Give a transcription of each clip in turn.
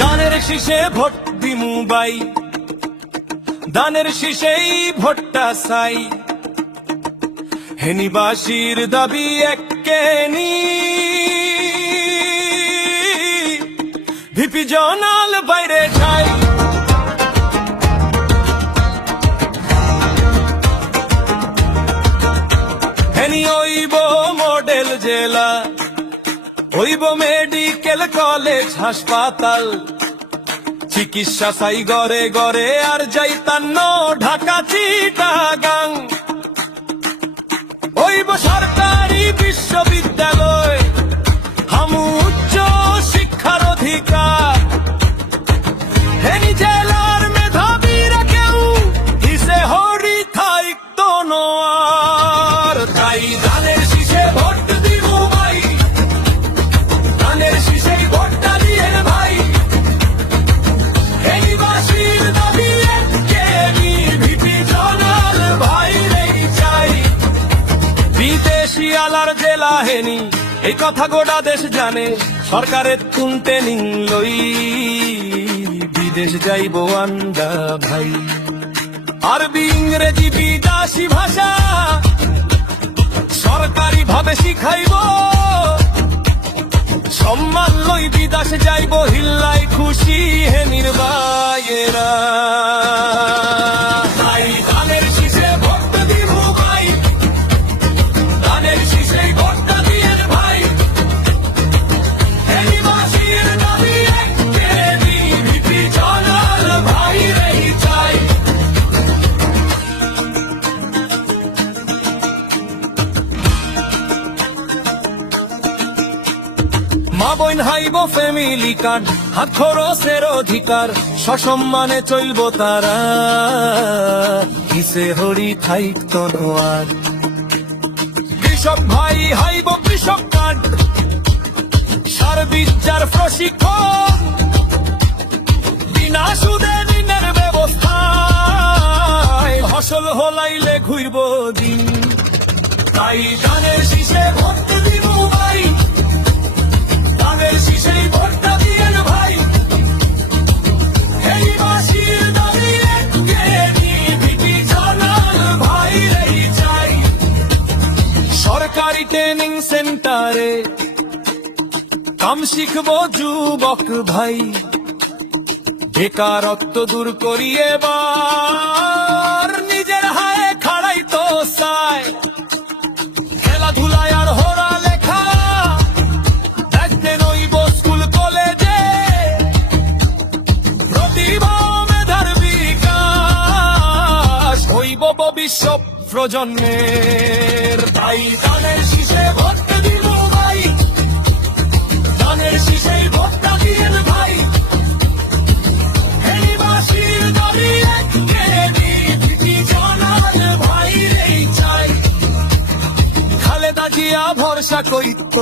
দানের শীষে ভোট দিমু বাই, দানের শীষেই ভোটটা চাই। হেনিবাসীর দাবি এককেনি, ভিপি জনাল বাইরে যাই। হেনি হইব মডেল জেলা, হইব মেডিকেল কলেজ হাসপাতাল, চিকিৎসা চাই গড়ে গড়ে আর যাইতান্ন ঢাকা চিটাগাং। হইব সরকারি বিশ্ববিদ্যালয়, হামু উচ্চ শিক্ষার অধিকার। হেনি জেলার মেধাবীরা কেউ হিসে হরি থাইক্ত নোয়ার। তাই দানের শীষে ভোট দিব ভাই, দানের শীষেই ভোটটা দিয়ে ভাই। হেনিবাসীর দাবি এককেনি, ভিপি জনাল ভাইরেই চাই। বিদেশি আলার জেলা হেনি, এই কথা গোটা দেশ জানে। সরকারের তুনতে নিলই বিদেশ যাইব আন্দা ভাই। আরবি ইংরেজি বিদেশি ভাষা সরকারি ভাবে শিখাইব, সম্মান লই বিদেশ যাইব হিল্লাই খুশি হেনির ভাইয়েরা। তাই দানের শীষে ভোট দিব ভাই, দানের শীষেই ভোটটা দিয়ে ভাই। হেনিবাসীর দাবি এককেনি, ভিপি জনাল ভাইরেই চাই। মা বোন হাইব ফ্যামিলি কার্ড, হাত খরচের অধিকার, সসম্মানে চলব তারা, কিসে হরি থাইক্ত নোয়ার। কৃষক ভাই হাইব কৃষক কার্ড, সার বিদ্যার প্রশিক্ষণ, বিনা সুদে ঋণের ব্যবস্থা, ফসল হলাইলে ঘুরব দিন। তাই দানের শীষে ভোট দিব ভাই, দানের শীষেই ভোটটা দিয়ে ভাই। হেনিবাসীর দাবি এককেনি, ভিপি জনাল ভাইরেই চাই। সরকারি ট্রেনিং সেন্টারে কাম শিখব যুবক ভাই, বেকারত্ব দূর করিয়ে বার নিজের হায়ে খাড়াই তো চায়। খেলাধুলায় আর হোরা লেখা দেখতে নইব স্কুল কলেজে, প্রতিভা মেধার বিকাশ হইব ভবিষ্যৎ প্রজন্মের। তাই দানের শীষে ভোট দিব ভাই, দানের শীষেই ভোটটা দিয়ে ভাই। হেনিবাসীর দাবি এককেনি, ভিপি জনাল ভাইরেই চাই। খালেদা জিয়া ভরসা কইত,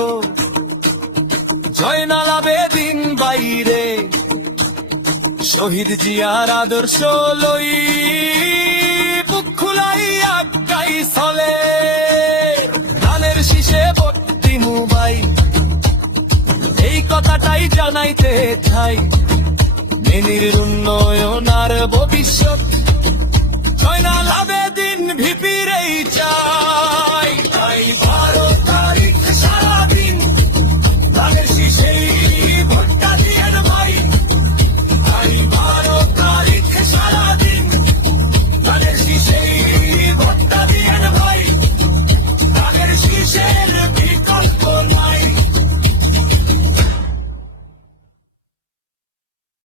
জয়নাল আবেদিন বাইরে, শহীদ জিয়ার আদর্শ লই বুক খুলাই আগাই চলে। দানের শীষে ভোট দিমু ভাই, এই কথাটাই জানাইতে চাই। মেনির উন্নয়ন আর ভবিষ্যৎ জয়নাল আবেদিন